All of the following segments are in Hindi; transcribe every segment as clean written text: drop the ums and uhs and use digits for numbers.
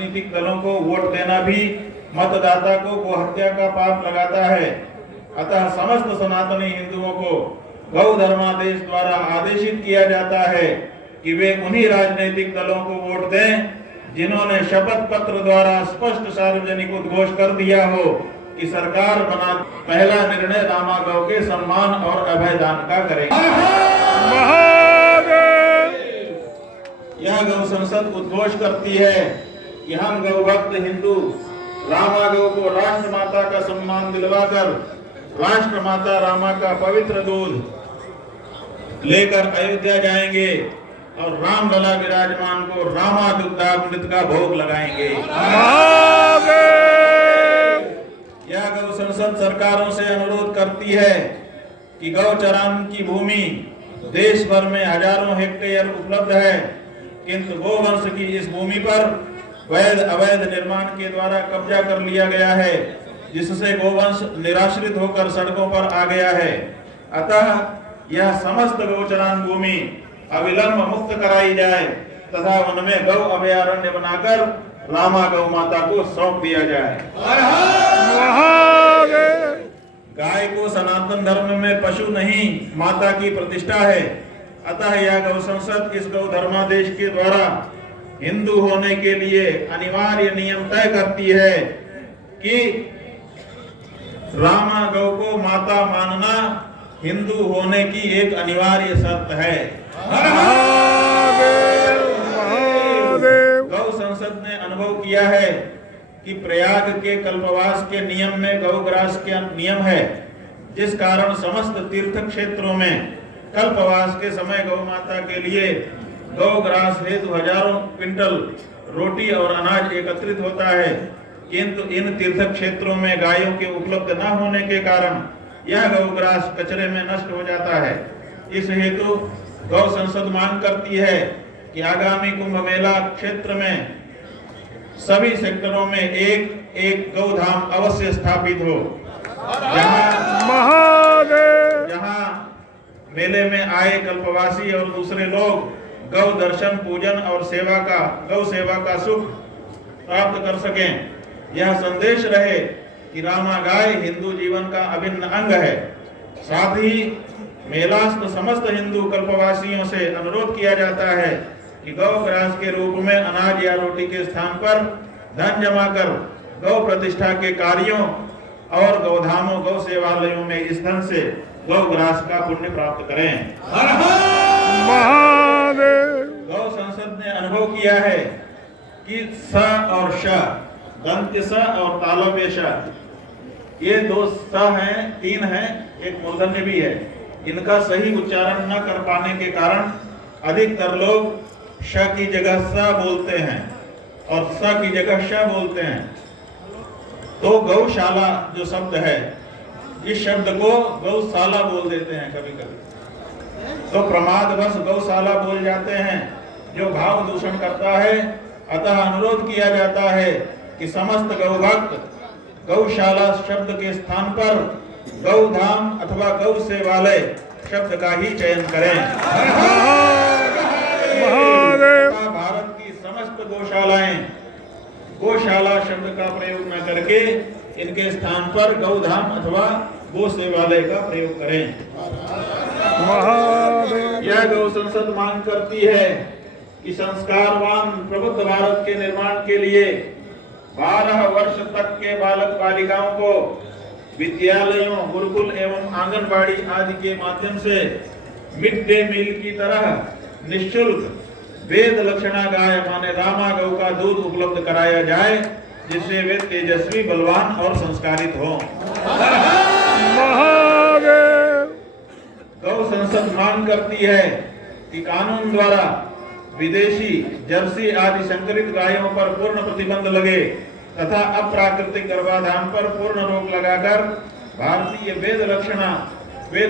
राजनीतिक दलों को वोट देना भी मतदाता को गोहत्या का पाप लगाता है। अतः समस्त सनातनी हिंदुओं को गौ धर्मादेश द्वारा आदेशित किया जाता है कि वे उन्हीं राजनीतिक दलों को वोट दें जिन्होंने शपथ पत्र द्वारा स्पष्ट सार्वजनिक उद्घोष कर दिया हो कि सरकार बना पहला निर्णय रामा गौ के सम्मान और अभयदान का करेगी। यह गौ संसद उद्घोष करती है कि हम गौ भक्त हिंदू रामा गौ को राष्ट्र माता का सम्मान दिलवाकर राष्ट्र माता रामा का पवित्र दूध लेकर अयोध्या जाएंगे और रामलला विराजमान को रामा दुग्धामृत का भोग लगाएंगे। यह गौ संसद सरकारों से अनुरोध करती है कि गौ चरान की भूमि देश भर में हजारों हेक्टेयर उपलब्ध है, किंतु गोवंश की इस भूमि पर वैध अवैध निर्माण के द्वारा कब्जा कर लिया गया है, जिससे गोवंश निराश्रित होकर सड़कों पर आ गया है। अतः यह समस्त गौचरान भूमि अविलंब मुक्त कराई जाए तथा उनमें गौ अभयारण्य बनाकर रामा गौ माता को सौंप दिया जाए। गाय को सनातन धर्म में पशु नहीं माता की प्रतिष्ठा है। अतः यह गौ संसद इस गौ धर्मादेश के द्वारा हिंदू होने के लिए अनिवार्य नियम तय करती है कि रामा गौ को माता मानना हिंदू होने की एक अनिवार्य शर्त है। गौ संसद ने अनुभव किया है कि प्रयाग के कल्पवास के नियम में गौग्रास के नियम है, जिस कारण समस्त तीर्थ क्षेत्रों में कल्पवास के समय गौ माता के लिए गौग्रास हेतु हजारों क्विंटल रोटी और अनाज एकत्रित होता है, किंतु इन तीर्थ क्षेत्रों में गायों के उपलब्ध न होने के कारण यह गौग्रास कचरे में नष्ट हो जाता है। इस हेतु गौ संसद मांग करती है कि आगामी कुंभ मेला क्षेत्र में सभी सेक्टरों में एक एक गौधाम अवश्य स्थापित हो, जहां मेले में आए कल्पवासी और दूसरे लोग गौ दर्शन पूजन और गौ सेवा का सुख प्राप्त कर सकें। यह संदेश रहे कि रामा गाय हिंदू जीवन का अभिन्न अंग है। साथ ही मेलास्थ समस्त हिंदू कल्पवासियों से अनुरोध किया जाता है कि गौ ग्रास के रूप में अनाज या रोटी के स्थान पर धन जमा कर गौ प्रतिष्ठा के कार्यों और गौधामों गौ सेवालयों में इस धन से गौ ग्रास का पुण्य प्राप्त करें। गौ संसद ने अनुभव किया है कि स और श, दंत्य स और तालव्य श, ये दो स हैं, तीन हैं, एक मूर्धन्य भी है। इनका सही उच्चारण न कर पाने के कारण अधिकतर लोग श की जगह स बोलते हैं और स की जगह श बोलते हैं। तो गौशाला जो शब्द है, इस शब्द को गौशाला बोल देते हैं कभी कभी, तो प्रमादवश गौशाला बोल जाते हैं, जो भाव दूषण करता है। अतः अनुरोध किया जाता है कि समस्त गौभक्त गौशाला शब्द के स्थान पर गौधाम अथवा गौ सेवालय शब्द का ही चयन करें। भारत की समस्त गौशालाएं गौशाला शब्द का प्रयोग न करके इनके स्थान पर गौधाम अथवा गौ सेवालय का प्रयोग करें। यह गौ संसद मांग करती है कि संस्कारवान प्रबुद्ध भारत के निर्माण के लिए 12 वर्ष तक के बालक बालिकाओं को विद्यालयों, गुरुकुल एवं आंगनबाड़ी आदि के माध्यम से मिड डे मील की तरह निःशुल्क वेद लक्षणा गाय माने रामा गौ का दूध उपलब्ध कराया जाए, जिससे वे तेजस्वी, बलवान और संस्कारित हों। गौ संसद मांग करती है कि कानून द्वारा विदेशी जर्सी आदि संकरित गायों पर पूर्ण प्रतिबंध लगे तथा अप्राकृतिक गर्भाधान पर पूर्ण रोक लगाकर भारतीय वेद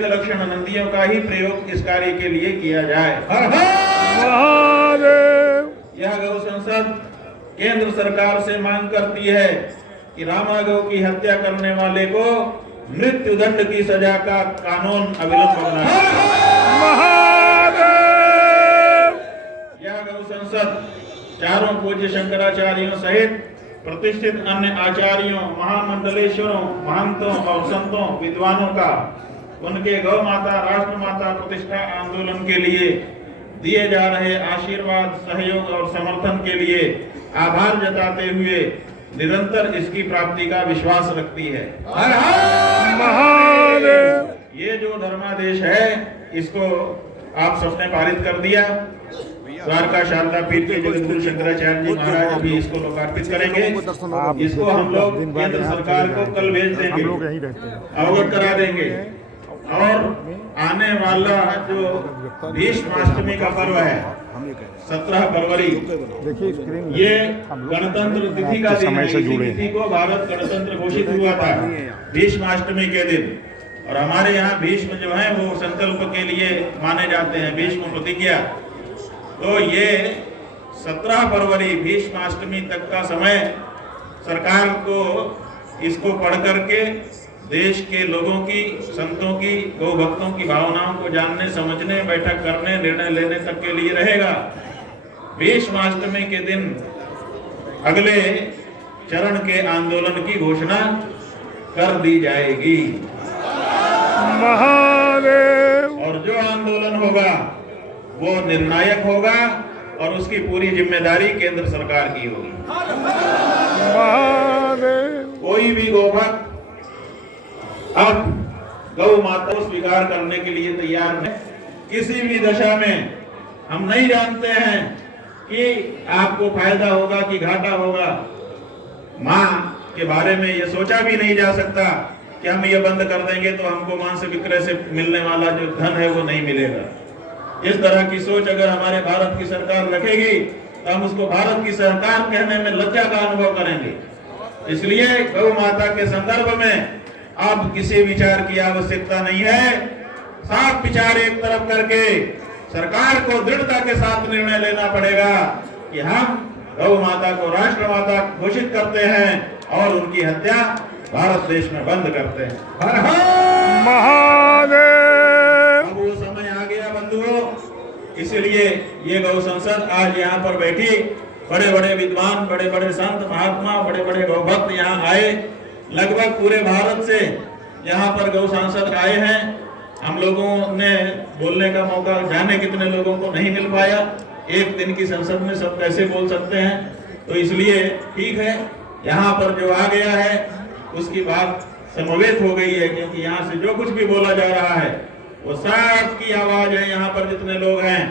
लक्षण नंदियों का ही प्रयोग इस कार्य के लिए किया जाए। यह गौ संसद केंद्र सरकार से मांग करती है कि रामा गौ की हत्या करने वाले को मृत्यु दंड की सजा का कानून अविलंब बनाए। यह गौ संसद चारों पूज्य शंकराचार्यों सहित प्रतिष्ठित अन्य आचार्यों, महामंडलेश्वरों, महंतों और संतों, विद्वानों का उनके गौ माता राष्ट्र माता प्रतिष्ठा आंदोलन के लिए दिए जा रहे आशीर्वाद, सहयोग और समर्थन के लिए आभार जताते हुए निरंतर इसकी प्राप्ति का विश्वास रखती है। हर हर महादेव। ये जो धर्मादेश है इसको आप सबने पारित कर दिया। द्वारका शारदा पीठ के जगतगुरु शंकराचार्य जी महाराज अभी इसको लोकार्पित करेंगे। इसको हम लोग केंद्र सरकार को कल भेज देंगे, अवगत करा देंगे। और आने वाला जो भीष्माष्टमी का पर्व है 17 फरवरी, ये गणतंत्र तिथि का दिन है। इसी तिथि को भारत गणतंत्र घोषित हुआ था भीष्माष्टमी के दिन। और हमारे यहाँ भीष्म जो है वो संकल्प के लिए माने जाते हैं, भीष्म प्रतिज्ञा। तो ये 17 फरवरी भीष्माष्टमी तक का समय सरकार को इसको पढ़ करके देश के लोगों की, संतों की, गौ भक्तों की भावनाओं को जानने, समझने, बैठक करने, निर्णय लेने तक के लिए रहेगा। भीष्माष्टमी के दिन अगले चरण के आंदोलन की घोषणा कर दी जाएगी। महादेव। और जो आंदोलन होगा वो निर्णायक होगा और उसकी पूरी जिम्मेदारी केंद्र सरकार की होगी। महादेव। कोई भी गोभक्त अब गौ माता को स्वीकार करने के लिए तैयार है। किसी भी दशा में हम नहीं जानते हैं कि आपको फायदा होगा कि घाटा होगा। मां के बारे में ये सोचा भी नहीं जा सकता कि हम ये बंद कर देंगे तो हमको मांस विक्रय से मिलने वाला जो धन है वो नहीं मिलेगा। इस तरह की सोच अगर हमारे भारत की सरकार रखेगी तो हम उसको भारत की सरकार कहने में लज्जा का अनुभव करेंगे। इसलिए गौ माता के संदर्भ में अब किसी विचार की आवश्यकता नहीं है। साफ विचार एक तरफ करके सरकार को दृढ़ता के साथ निर्णय लेना पड़ेगा कि हम गौ माता को राष्ट्र माता घोषित करते हैं और उनकी हत्या भारत देश में बंद करते हैं। हर हर महादेव। अब वो समय आ गया बंधुओं, इसलिए ये गौ संसद आज यहाँ पर बैठी, बड़े बड़े विद्वान, बड़े बड़े संत महात्मा, बड़े बड़े गौ भक्त यहाँ आए। लगभग पूरे भारत से यहाँ पर गौ सांसद आए हैं। हम लोगों ने बोलने का मौका जाने कितने लोगों को नहीं मिल पाया। एक दिन की संसद में सब कैसे बोल सकते हैं, तो इसलिए ठीक है यहाँ पर जो आ गया है उसकी बात समवेत हो गई है, क्योंकि यहाँ से जो कुछ भी बोला जा रहा है वो सबकी आवाज है। यहाँ पर जितने लोग हैं